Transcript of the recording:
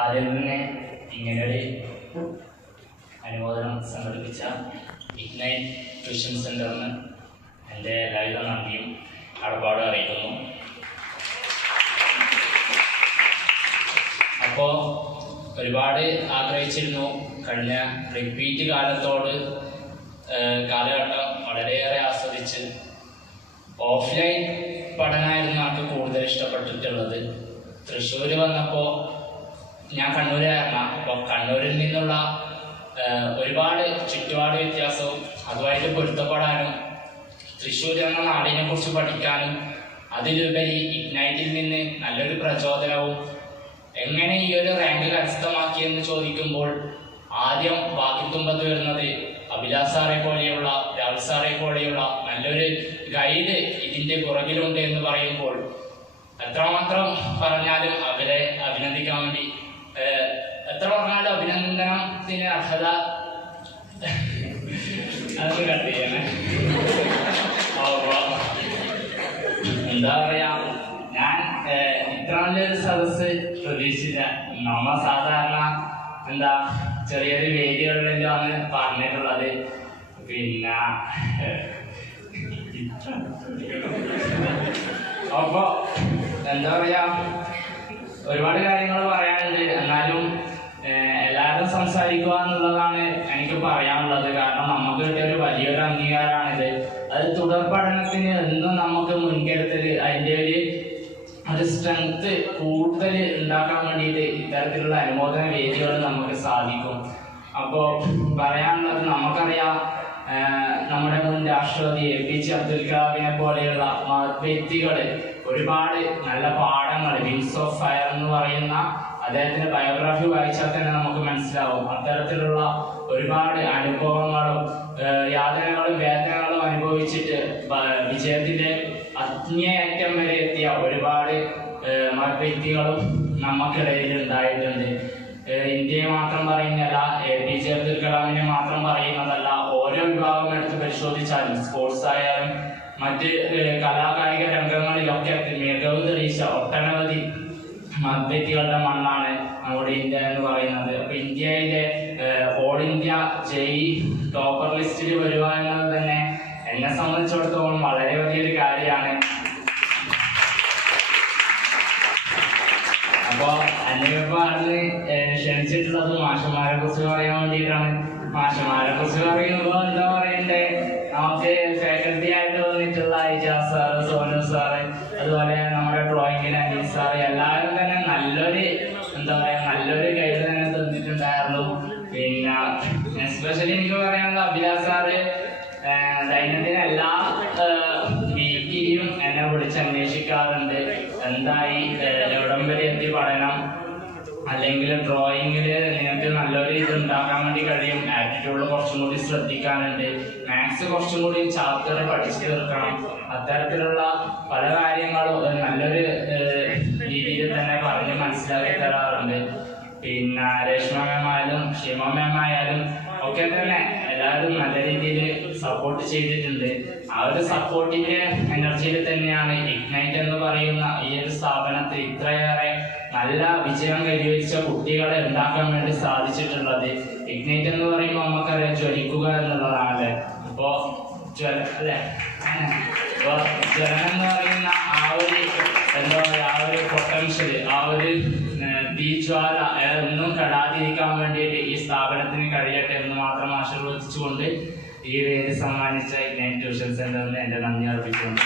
ആദ്യം തന്നെ ഇങ്ങനൊരു അനുമോദനം സംഘടിപ്പിച്ച ഇഗ്നൈറ്റ് ട്യൂഷൻ സെൻ്ററിന് എൻ്റെ എല്ലാവിധ നന്ദിയും കടപ്പാടും അറിയിക്കുന്നു. അപ്പോൾ ഒരുപാട് ആഗ്രഹിച്ചിരുന്നു. കഴിഞ്ഞ റിപ്പീറ്റ് കാലഘട്ടം വളരെയേറെ ആസ്വദിച്ച് ഓഫ്ലൈൻ പഠനമായിരുന്നു നമുക്ക് കൂടുതൽ ഇഷ്ടപ്പെട്ടിട്ടുള്ളത്. തൃശ്ശൂർ വന്നപ്പോൾ ഞാൻ കണ്ണൂരുകാരനാണ്. അപ്പോൾ കണ്ണൂരിൽ നിന്നുള്ള ഒരുപാട് ചുറ്റുപാട് വ്യത്യാസവും അതുമായിട്ട് പൊരുത്തപ്പെടാനും തൃശ്ശൂർ എന്ന നാടിനെ കുറിച്ച് പഠിക്കാനും അതിലുപരി ഇഗ്നൈറ്റിൽ നിന്ന് നല്ലൊരു പ്രചോദനവും എങ്ങനെ ഈ ഒരു റാങ്ക് കരസ്ഥമാക്കിയെന്ന് ചോദിക്കുമ്പോൾ ആദ്യം വാക്കിത്തുമ്പത്ത് വരുന്നത് അഭിലാഷ് സാറെ പോലെയുള്ള രാഹുൽ സാറെ പോലെയുള്ള നല്ലൊരു ഗൈഡ് ഇതിൻ്റെ പുറകിലുണ്ട് എന്ന് പറയുമ്പോൾ എത്രമാത്രം പറഞ്ഞാലും അവരെ അഭിനന്ദിക്കാൻ വേണ്ടി എത്ര പറഞ്ഞാലും അഭിനന്ദനത്തിന് അർഹത അതൊന്ന് കട്ട് ചെയ്യണേ. എന്താ പറയാ, ഞാൻ ഇത്ര നല്ലൊരു സദസ് പ്രതീക്ഷിച്ചില്ല. നമ്മ സാധാരണ ചെറിയൊരു വേദികളിലാണ് പറഞ്ഞിട്ടുള്ളത്. പിന്നെ അപ്പൊ എന്താ പറയാ, ഒരുപാട് കാര്യങ്ങൾ പറയാനുണ്ട്. എന്നാലും എല്ലാവരും സംസാരിക്കുക എന്നുള്ളതാണ് എനിക്ക് പറയാനുള്ളത്. കാരണം നമുക്ക് കിട്ടിയ ഒരു വലിയൊരു അംഗീകാരമാണിത്. അത് തുടർ പഠനത്തിന് എന്നും നമുക്ക് മുൻകരുതൽ, അതിൻ്റെ ഒരു സ്ട്രെങ്ത് കൂടുതൽ ഉണ്ടാക്കാൻ വേണ്ടിയിട്ട് ഇത്തരത്തിലുള്ള അനുമോദന വേദികൾ നമുക്ക് സാധിക്കും. അപ്പോൾ പറയാനുള്ളത്, നമുക്കറിയാം നമ്മുടെ മുൻ രാഷ്ട്രപതി APJ അബ്ദുൽ കലാമിനെ പോലെയുള്ള വ്യക്തികൾ ഒരുപാട് നല്ല പാഠങ്ങൾ, വിങ്സ് ഓഫ് ഫയർ എന്ന് പറയുന്ന അദ്ദേഹത്തിന്റെ ബയോഗ്രാഫി വായിച്ചാൽ തന്നെ നമുക്ക് മനസ്സിലാവും. അത്തരത്തിലുള്ള ഒരുപാട് അനുഭവങ്ങളും യാതനകളും വേദനകളും അനുഭവിച്ചിട്ട് വിജയത്തിന്റെ അങ്ങേയറ്റം വരെ എത്തിയ ഒരുപാട് വ്യക്തികളും നമുക്കിടയിൽ ഉണ്ടായിട്ടുണ്ട്. ഇന്ത്യയെ മാത്രം പറയുന്നതല്ല, APJ അബ്ദുൽ കലാമിനെ മാത്രം പറയുന്നതല്ല. ഓരോ വിഭാഗം എടുത്ത് പരിശോധിച്ചാലും സ്പോർട്സ് ആയാലും മറ്റ് കലാകായിക രംഗങ്ങളിലൊക്കെ മികവ് തെളിയിച്ച ഒട്ടനവധി വ്യക്തികളുടെ മണ്ണാണ് നമ്മുടെ ഇന്ത്യ എന്ന് പറയുന്നത്. അപ്പൊ ഇന്ത്യയിലെ ഓൾ ഇന്ത്യ JEE ടോപ്പർ ലിസ്റ്റിൽ വരിക എന്നത് തന്നെ എന്നെ സംബന്ധിച്ചിടത്തോളം വളരെ വലിയൊരു കാര്യമാണ്. അപ്പൊ അന്വേഷണത്തിന് ക്ഷണിച്ചിട്ടുള്ളത് മാഷന്മാരെ കുറിച്ച് പറയാൻ വേണ്ടിയിട്ടാണ്. മാഷന്മാരെ കുറിച്ച് പറയുമ്പോൾ എന്താ പറയണ്ടേ, നമുക്ക് ഫാക്കൽറ്റി ആയിട്ട് വന്നിട്ടുള്ള ഇജാസ് സാറ്, സോനു സാറ്, അതുപോലെ നമ്മുടെ ഡ്രോയിങ്ങിന് അനീസ് സാറ്, എല്ലാവരും തന്നെ നല്ലൊരു നല്ലൊരു ഗൈഡ് തന്നെ തന്നിട്ടുണ്ടായിരുന്നു. പിന്നെ എസ്പെഷ്യലി എനിക്ക് പറയാനുള്ള അഭിലാഷ് സാറ് ദൈനംദിന എല്ലാ വീക്കിലും എന്നെ വിളിച്ച് അന്വേഷിക്കാറുണ്ട്. എന്തായി, എവിടം വരെ എത്തി പഠനം, അല്ലെങ്കിൽ ഡ്രോയിങ്ങിൽ നിങ്ങൾക്ക് നല്ലൊരു ഇത് ഉണ്ടാക്കാൻ വേണ്ടി കഴിയും, ആപ്റ്റിറ്റ്യൂഡിൽ കുറച്ചും കൂടി ശ്രദ്ധിക്കാനുണ്ട്, മാത്സ് കുറച്ചും കൂടി ചാപ്റ്റർ പഠിച്ചു തീർക്കണം, അത്തരത്തിലുള്ള പല കാര്യങ്ങളും നല്ലൊരു രീതിയിൽ തന്നെ പറഞ്ഞ് മനസ്സിലാക്കി തരാറുണ്ട്. പിന്നെ രേഷ്മ മാമായാലും ഷിമ മാമായാലും ഒക്കെ തന്നെ എല്ലാവരും നല്ല രീതിയിൽ സപ്പോർട്ട് ചെയ്തിട്ടുണ്ട്. ആ ഒരു സപ്പോർട്ടിന്റെ എനർജിയിൽ തന്നെയാണ് ഇഗ്നൈറ്റ് എന്ന് പറയുന്ന ഈ ഒരു സ്ഥാപനത്തിൽ ഇത്രയേറെ നല്ല വിജയം കൈവരിച്ച കുട്ടികളെ ഉണ്ടാക്കാൻ വേണ്ടി സാധിച്ചിട്ടുള്ളത്. ഇഗ്നൈറ്റ് എന്ന് പറയുമ്പോൾ നമുക്കറിയാം ജ്വലിക്കുക എന്നുള്ളതാണല്ലേ. അപ്പോ അല്ലെ, അപ്പൊ ജ്വലനം എന്ന് പറയുന്ന ആ ഒരു എന്താ പറയുക, ആ ഒരു പൊട്ടൻഷ്യൽ, ആ ഒരു തീജ്വാല ഒന്നും കെടാതിരിക്കാൻ വേണ്ടിയിട്ട് ഈ സ്ഥാപനത്തിന് കഴിയട്ടെ എന്ന് മാത്രം ആശീർവദിച്ചുകൊണ്ട് ഈ വേദി സമ്മാനിച്ച ഇഗ്നൈറ്റ് ട്യൂഷൻ സെന്ററിന് എൻ്റെ നന്ദി അർപ്പിക്കുന്നു.